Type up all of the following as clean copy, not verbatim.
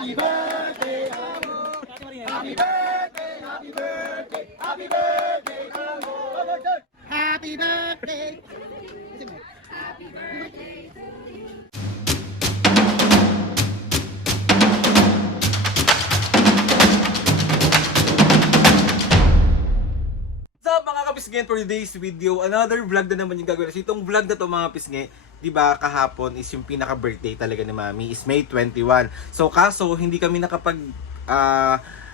Happy birthday, Amo. Happy birthday, happy birthday, happy birthday, Amo. Happy birthday. Happy birthday. What's up mga kapisngi, for today's video, another vlog na naman yung gagawin. So, itong vlog na to mga pisngi, di ba kahapon is yung pinaka-birthday talaga ni Mami is May 21. So kaso hindi kami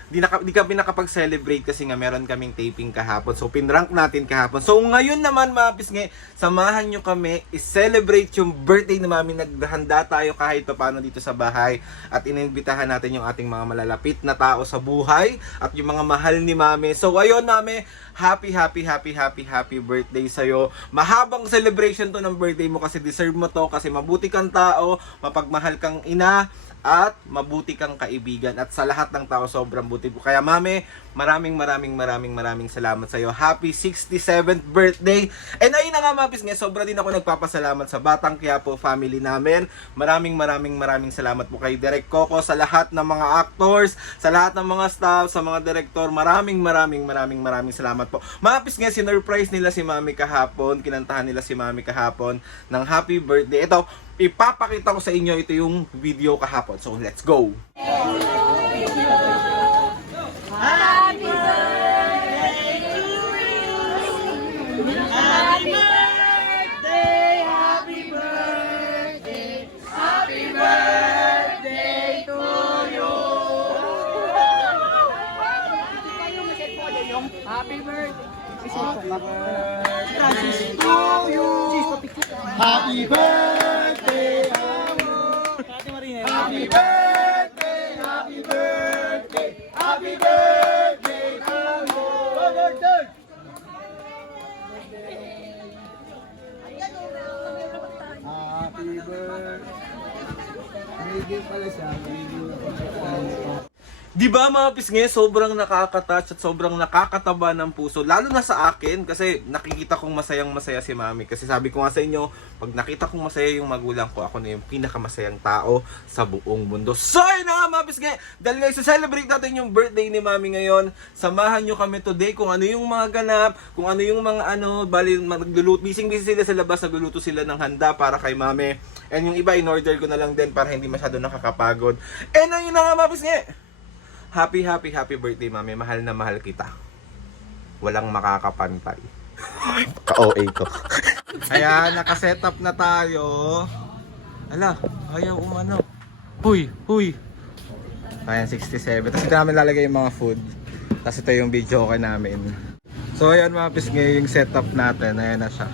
di kami nakapag-celebrate kasi nga meron kaming taping kahapon. So pinrank natin kahapon. So ngayon naman mga pisngi, samahan nyo kami i-celebrate yung birthday ni Mami. Naghahanda tayo kahit paano dito sa bahay at inimbitahan natin yung ating mga malalapit na tao sa buhay at yung mga mahal ni Mami. So ayun Mami, happy birthday sa'yo. Mahabang celebration to ng birthday mo kasi deserve mo to kasi mabuti kang tao, mapagmahal kang ina, at mabuti kang kaibigan. At sa lahat ng tao, sobrang buti po. Kaya Mami, maraming salamat sa'yo. Happy 67th birthday! And ayun na nga mga pisngi, sobra din ako nagpapasalamat sa Batang Quiapo family namin. Maraming salamat po kay Direk Coco, sa lahat ng mga actors, sa lahat ng mga staff, sa mga director. Maraming salamat po. Mga pisngi, sinurprise nila si Mami kahapon. Kinantahan nila si Mami kahapon ng happy birthday. Ito, ipapakita ko sa inyo, ito yung video kahapon. So, let's go! Happy birthday to you. Happy birthday, happy birthday, happy birthday to you. Happy birthday to you. Happy birthday, Amo. Happy birthday, happy birthday, happy birthday, Amo. Happy birthday. Hindi pala siya. Di ba mga pisngi, sobrang nakaka-touch at sobrang nakakataba ng puso. Lalo na sa akin kasi nakikita kong masayang-masaya si Mami. Kasi sabi ko nga sa inyo, pag nakita kong masaya yung magulang ko, ako na yung pinakamasayang tao sa buong mundo. So yun na nga mga pisngi, dahil nga celebrate natin yung birthday ni Mami ngayon, samahan nyo kami today kung ano yung mga ganap, kung ano yung mga bali magluluto. Busy sila sa labas, nagluluto sila ng handa para kay Mami. And yung iba in-order ko na lang din para hindi masyado nakakapagod. And ayun na nga mga pisngi, happy birthday Mami. Mahal na mahal kita. Walang makakapantay. Ka-OA ko. Ayan, nakasetup na tayo. Ala, ayaw umano. Huy. Ayan, 67. Tapos ito namin lalagay yung mga food. Tapos ito yung video okay namin. So ayan mga pisngi, yung setup natin. Ayan na siya.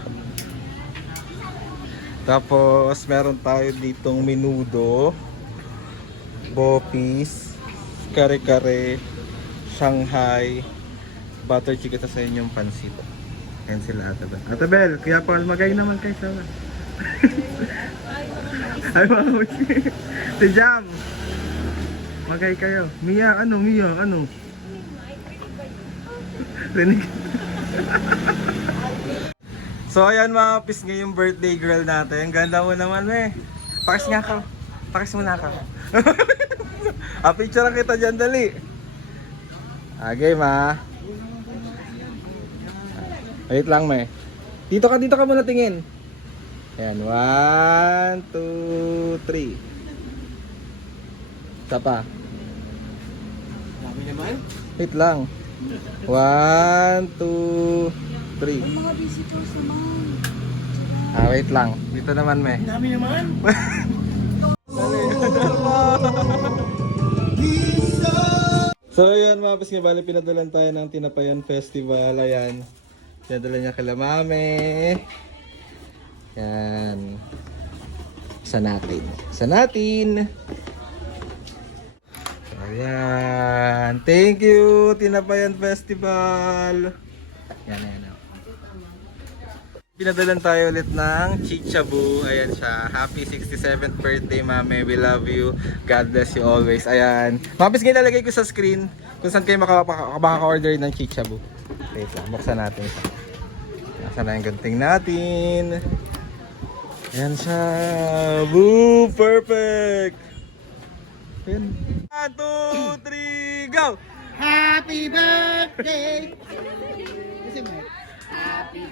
Tapos meron tayo ditong menudo, bopis, kare-kare, Shanghai, butter chicken, sa inyong pansito. Ayan sila Ate Bel. Ate Bel, kaya pa magay naman kayo sa ay mga si Jam, magay kayo. Mia, ano? Rinig. So ayan mga pisngi, yung birthday girl natin. Ganda mo naman Pakas mo na ako. Picture lang kita dyan, dali. Okay, ma. Wait lang, Dito ka muna tingin. Ayan, 1, 2, 3. Isa pa. Dami naman. Wait lang. 1, 2, 3. Mga visitors naman. Wait lang. Dito naman, Dami naman. So ayan mga pisngi, bali pinadalan tayo ng Tinapayan Festival. Ayan, pinadala niya kila Mami. Yan. Isa natin. Ayan, thank you Tinapayan Festival. Yan. Pinadalan tayo ulit ng Chichabu. Ayan siya. Happy 67th birthday, Mami. We love you. God bless you always. Ayan. Mga pisngi, lalagay ko sa screen kung saan kayo makaka-order ng Chichabu. Wait lang. Buksan natin siya. Nasaan na yung gunting natin. Ayan siya. Boo! Perfect! Ayun. 1, 2, 3, go! Happy birthday! Kasi Mike. Happy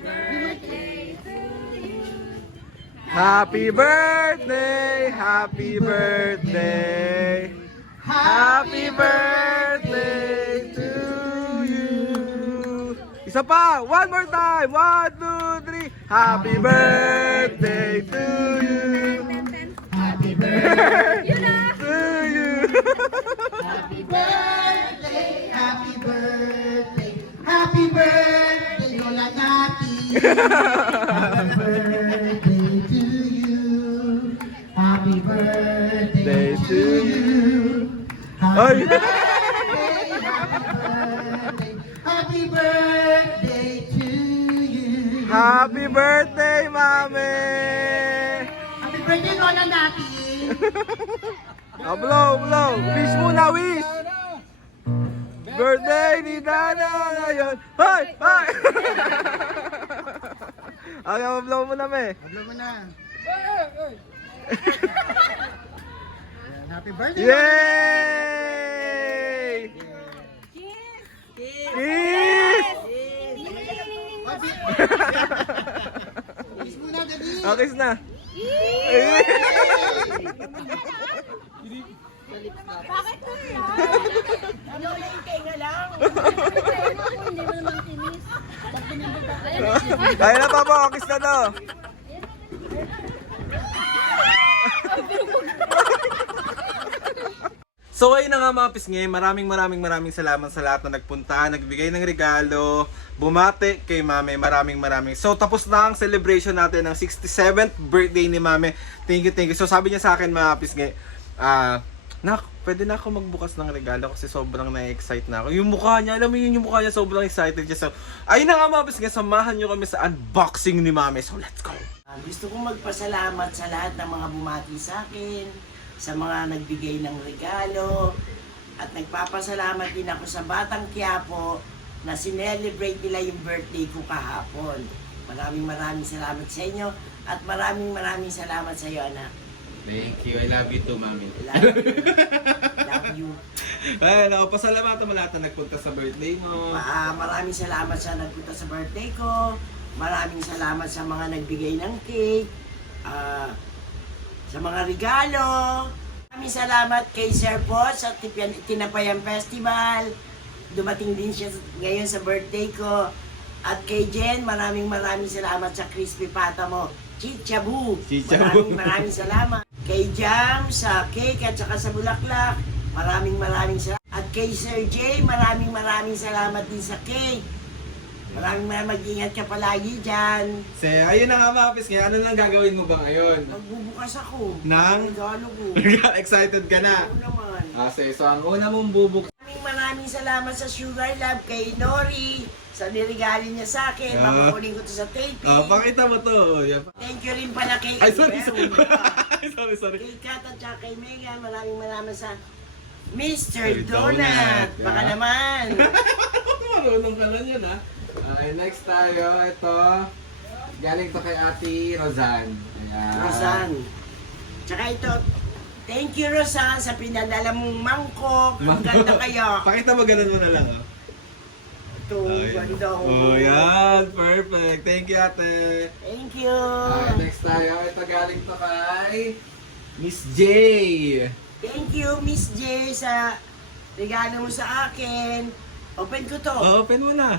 birthday! Happy birthday! Happy birthday to you! Isa pa! One more time! 1, 2, 3! Happy birthday to you! Happy birthday! To you! Happy birthday! Happy birthday! Happy birthday, Lola Nati! Happy birthday to you! Happy birthday Day to to you! Ay! Happy birthday to you! Happy birthday, Mami! Happy birthday, Lola Nati! Ah, blow! Wish muna, wish! Birthday ni Dana ngayon! Hoy! Hoy! Okay, blow mo na, me. Hablo mo na. Ayan, happy birthday! Yay! Kiss! Kiss muna, dali! Okay na. Bakit ko yan? Ano na yung tenga lang? Hindi mo naman tinis. Kaya na, Papa. Kiss na to. So ayun na nga mga pisngi, maraming salamat sa lahat na nagpunta, nagbigay ng regalo, bumati kay Mami, maraming. So tapos na ang celebration natin ng 67th birthday ni Mami. Thank you. So sabi niya sa akin mga pisngi, nak, pwede na ako magbukas ng regalo kasi sobrang na-excite na ako. Yung mukha niya, alam mo yun, yung mukha niya sobrang excited siya. So ayun na nga mga pisngi, samahan niyo kami sa unboxing ni Mami. So let's go! Gusto kong magpasalamat sa lahat ng mga bumati sa akin, sa mga nagbigay ng regalo, at nagpapasalamat din ako sa Batang Quiapo na sinelebrate nila yung birthday ko kahapon. Maraming salamat sa inyo at maraming salamat sa iyo, anak. Thank you, I love you too, Mami. Love you. Love you. Ay, pasalamatan mo lahat na nagpunta sa birthday mo. Maraming salamat sa nagpunta sa birthday ko. Maraming salamat sa mga nagbigay ng cake. Sa mga regalo. Maraming salamat kay Sir Poch sa Tinapayang Festival. Dumating din siya ngayon sa birthday ko. At kay Jen, maraming salamat sa crispy pata mo. Chichabu. Maraming salamat. Kay Jam sa cake at saka sa bulaklak. Maraming salamat. At kay Sir Jay, maraming salamat din sa cake. Maraming mag-ingat ka palagi dyan. Ayun na nga mga pisngi, ano nang gagawin mo ba ngayon? Magbubukas ako. Nang? Regalo ko. Excited ka na? Oo naman. So ang una mong bubuk... Maraming salamat sa Sugar Love kay Nori sa niregali niya sa akin. Papakunin ko to sa taping. Pakita mo to. Thank you rin pala kay Ay, sorry. Kay Kat at saka kay Mega. Maraming sa Mr. Donut. Donut. Baka naman. Marunong ka lang yun, ha? Okay, next tayo. Ito. Galing to kay Ate Rosan. Ayan. Rosan. Tsaka ito, thank you Rosan sa pinadala mong mangkok. Ang ganda kayo. Pakita mo, ganun mo na lang, oh. Ito, ganda ko. Oh, yan. Perfect. Thank you, ate. Thank you. Okay, next tayo. Ito galing to kay Miss J. Thank you, Miss J, sa regalo mo sa akin. Open ko to. Open mo na.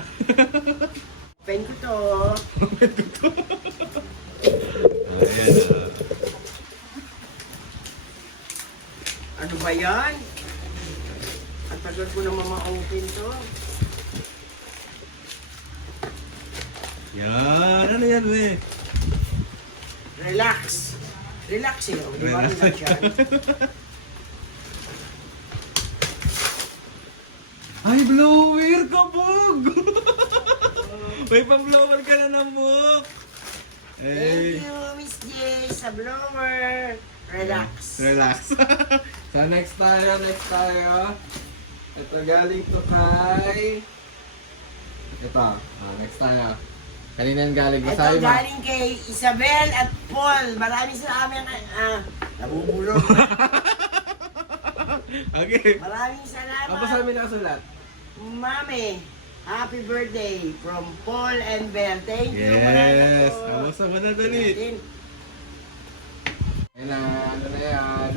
Open ko to. Ayan. Ano ba yan? Ang tagal ko naman ma-open to. Yan. Ano yan, we? Relax. Relax eh. Di ba Relax. relax yan? Ay, blower ka, Bog! May pang-blower ka na ng book. Thank you, Miss J, sa blower. Relax. Relax. So, next tayo. Ito galing to kay... Ito. Next tayo. Kanina yung galing. Ito Basahin mo. galing kay Isabel at Paul. Maraming salamat. Nabubulong. Okay. Maraming Ano pa sa salamat. amin nakasulat? Mami, happy birthday from Paul and Belle. Thank you. Yes. Manalo. Amos naman na dali. Natin. Ayan na, ano na yan?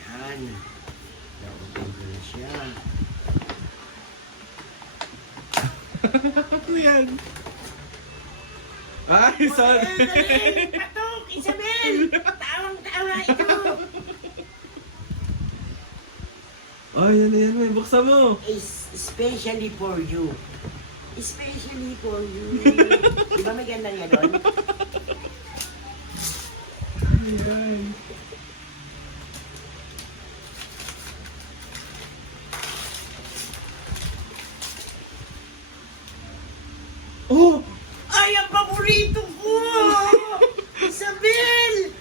Yan. Naubin ko na siya. Ano yan? Ay, sorry. Dali, patok, Isabel! Tawang-tawa ito. Ay, yan na yan. May buksan mo. Especially for you. Especially for you. Di ba may gandang ganon? Ayan. Oh! Ay, ang paborito ko! Isabel!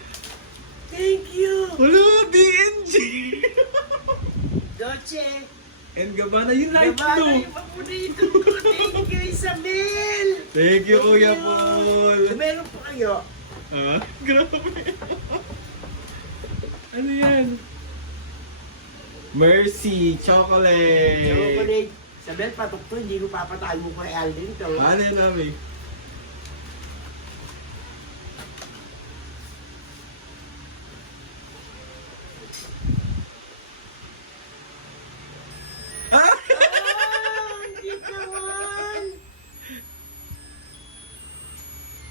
Thank you! Wala, DNG! Dolce! And Gabbana, yung light Gabana blue. yung paborito ko! Thank you, Isabel! Thank you, Kuya you. Paul. Meron pa kayo? Ah, grabe. Ano yan? Mercy Chocolate. Chocolate. Isabel, patok to. Hindi ko papatayin mo kay Alden to. Ano yan, Mami? Ah! Ah, hindi naman!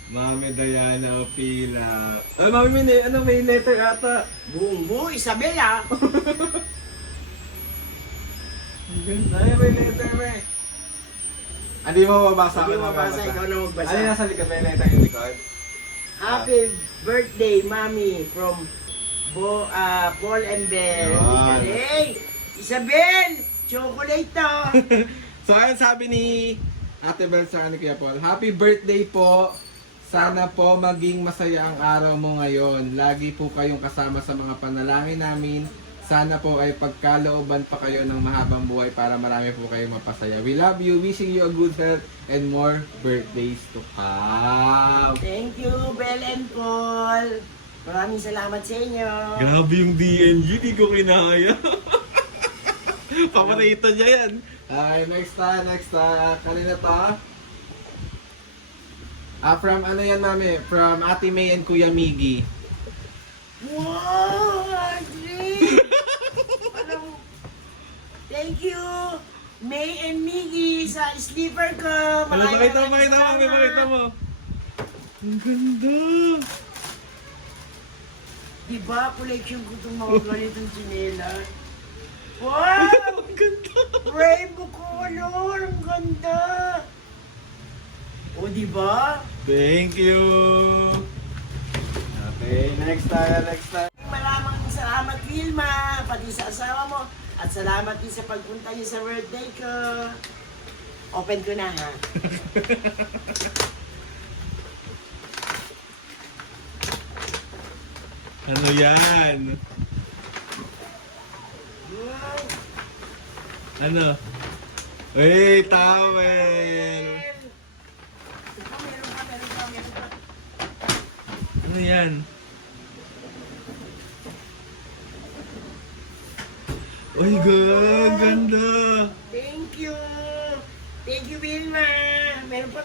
Mami Diana Opila. Ay, Mami, may letter ata. Buong buo, Isabel ah! Ang ganda. Ay, may letter, may. Hindi mo mabasa. Hindi ako mo mabasa, ikaw na magbasa. Ano yung nasa likod? May letter yung likod? Happy birthday, Mami, from Paul and Belle. Yan. Hey! Isabel! Chocolate to! So, ayun sabi ni Ate Bel sa ni Kuya Paul. Happy birthday po! Sana po maging masaya ang araw mo ngayon. Lagi po kayong kasama sa mga panalangin namin. Sana po ay pagkalooban pa kayo ng mahabang buhay para marami po kayong mapasaya. We love you. Wishing you a good health and more birthdays to come. Thank you, Belle and Paul. Maraming salamat sa inyo. Grabe yung DNG. Di ko kinaya. Paborito niya yan. Ay, next. Kanina to. From ano yan, Mami? From Ate May and Kuya Miggy. Wow! Andre! Parang- Thank you, May and Miggy sa sleeper ko. Ano, pakita mo, salamat. pakita mo. Ang ganda. Diba, collection ko itong mga ganitong chinela. Wow! Ang ganda. Rainbow color! Ang ganda! O, diba? Thank you. Okay, next tayo. Maraming salamat, Vilma, pati sa asawa mo. At salamat din sa pagpunta niyo sa birthday ko. Open ko na, ha? Ano yan? Ano? Uy, towel. Meron pa. Ano yan? Uy, ganda. Thank you! Thank you, Vilma! Meron pa.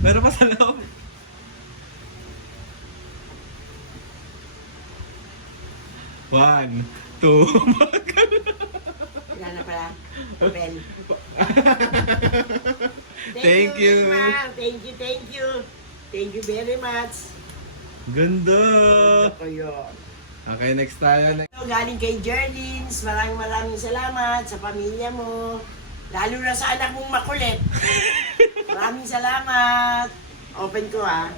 Meron pa sa loob. One, two. Wala na pala. Open. Thank you. Vilma! Thank you. Thank you very much. Ganda. Ito kayo. Okay, next tayo. Galing kay Jerlins, maraming salamat sa pamilya mo. Lalo na sa anak mong makulit. Maraming salamat. Open ko, ha.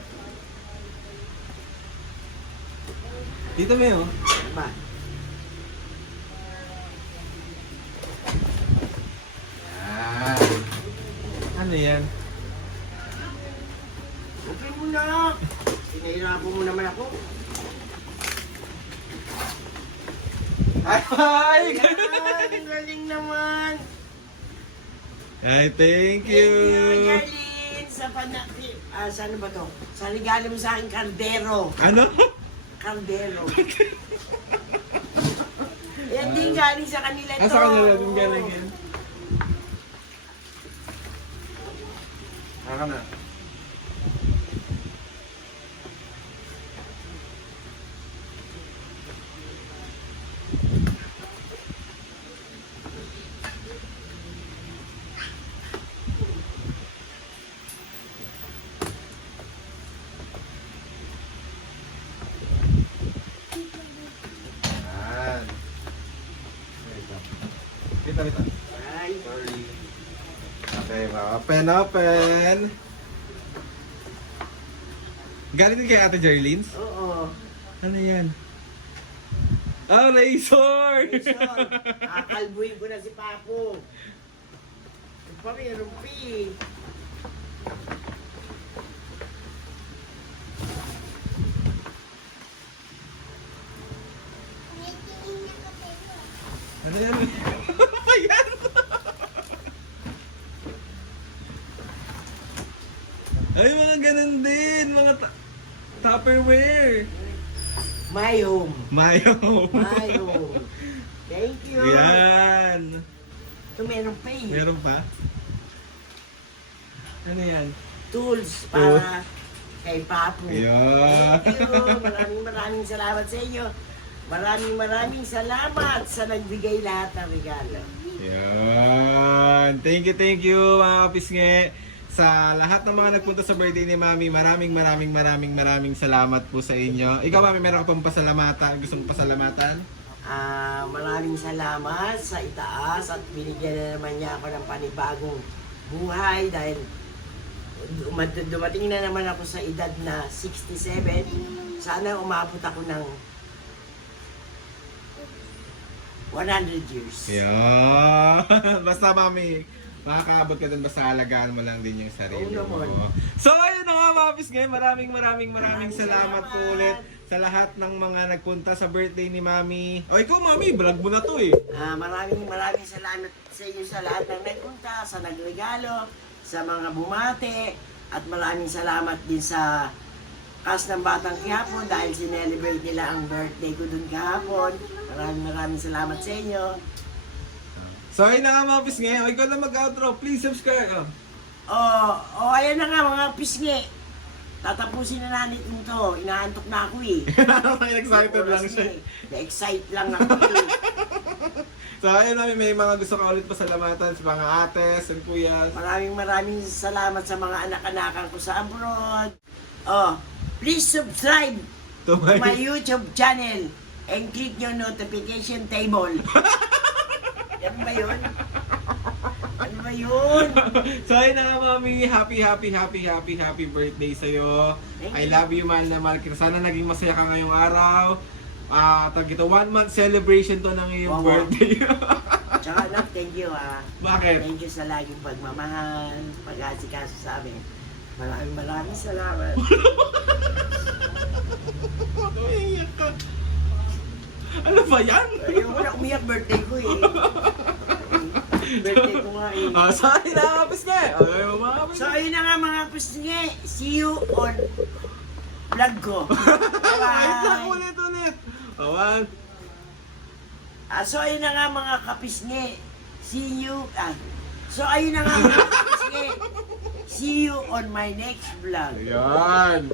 Dito may oh. Ba? Ano yan? Open mo na. Pinahirapan mo naman ako. Ay! Ayan, ang galing naman. Ay, thank Thank you, you. Jerlins, sa saan ba to? Sa regalo mo sa akin, kaldero. Ano? Kaldero. Ayan, Hindi, galing sa kanila to. Sa kanila din galing yan. Aka na. Yan. Wait lang. Ay, Sorry. Okay, open. Galing din kay Ate Jerlyn? oo. Ano yan? Oh, razor! Resort. Kakalbuhin ko na si Papo. Ito pa meron pi. Ano yan? Ayan! Ay, mga ganun din! Mga Tupperware! My home. Mayo! My home. Thank you. Yan! Ito meron pa eh. Meron pa? Ano yan? Tools para kay Papo. Yeah. Thank you. Maraming salamat sa inyo. Maraming salamat sa nagbigay lahat ng regalo. Yan. Thank you mga kapisngi. Sa lahat ng mga nagpunta sa birthday ni Mami, maraming salamat po sa inyo. Ikaw Mami, meron ka pang pasalamatan, gustong pasalamatan? Maraming salamat sa itaas at binigyan na naman niya ako ng panibagong buhay dahil dumating na naman ako sa edad na 67. Sana umabot ako ng 100 years. Yan. Basta Mami, makakaabot ka dun, basta alagaan mo lang din yung sarili Oo naman. mo. So ayun na nga mga kapisngi, maraming salamat po ulit sa lahat ng mga nagpunta sa birthday ni Mami. O ikaw Mami, vlog mo na to eh. Maraming salamat sa inyo sa lahat ng nagpunta, sa nagregalo, sa mga bumate, at maraming salamat din sa cast ng Batang Quiapo dahil sinelebrate nila ang birthday ko dun kahapon. Maraming salamat sa inyo. So ayun na nga mga pisngi, o ikaw na mag-outro, please subscribe. Ayan na nga mga pisngi. Tatapusin na natin ito. Inaantok na ako eh. Excited lang siya. Na-excite lang ako eh. So ayun namin, may mga gusto ka ulit pasalamatan sa mga ates and kuyas. Maraming salamat sa mga anak-anakan ko sa abroad. Please subscribe To to my YouTube channel and click your notification table. Yan ba yun? Ano ba yun? So ayun na nga Mami, happy birthday sa'yo. Thank I you. love you, mahal na mahal kita. Sana naging masaya ka ngayong araw. Tag ito, 1 month celebration to ng iyong Oo. birthday. Tsaka lang, thank you Bakit? Thank you sa laging pagmamahal, pag-asikaso sa amin. Maraming salamat. Umiiyak ka. Ano ba yan? Ayoko na umiyak, birthday ko eh. Birthday ko nga eh. So ayun na nga pisngi. Okay mga So ayun na nga mga kusngi. See you on vlog ko. Wait lang, Bye! ulit. Awan. So ayun na nga mga kapisngi. See you. So ayun na nga mga kapisngi. See you on my next vlog. Ayan.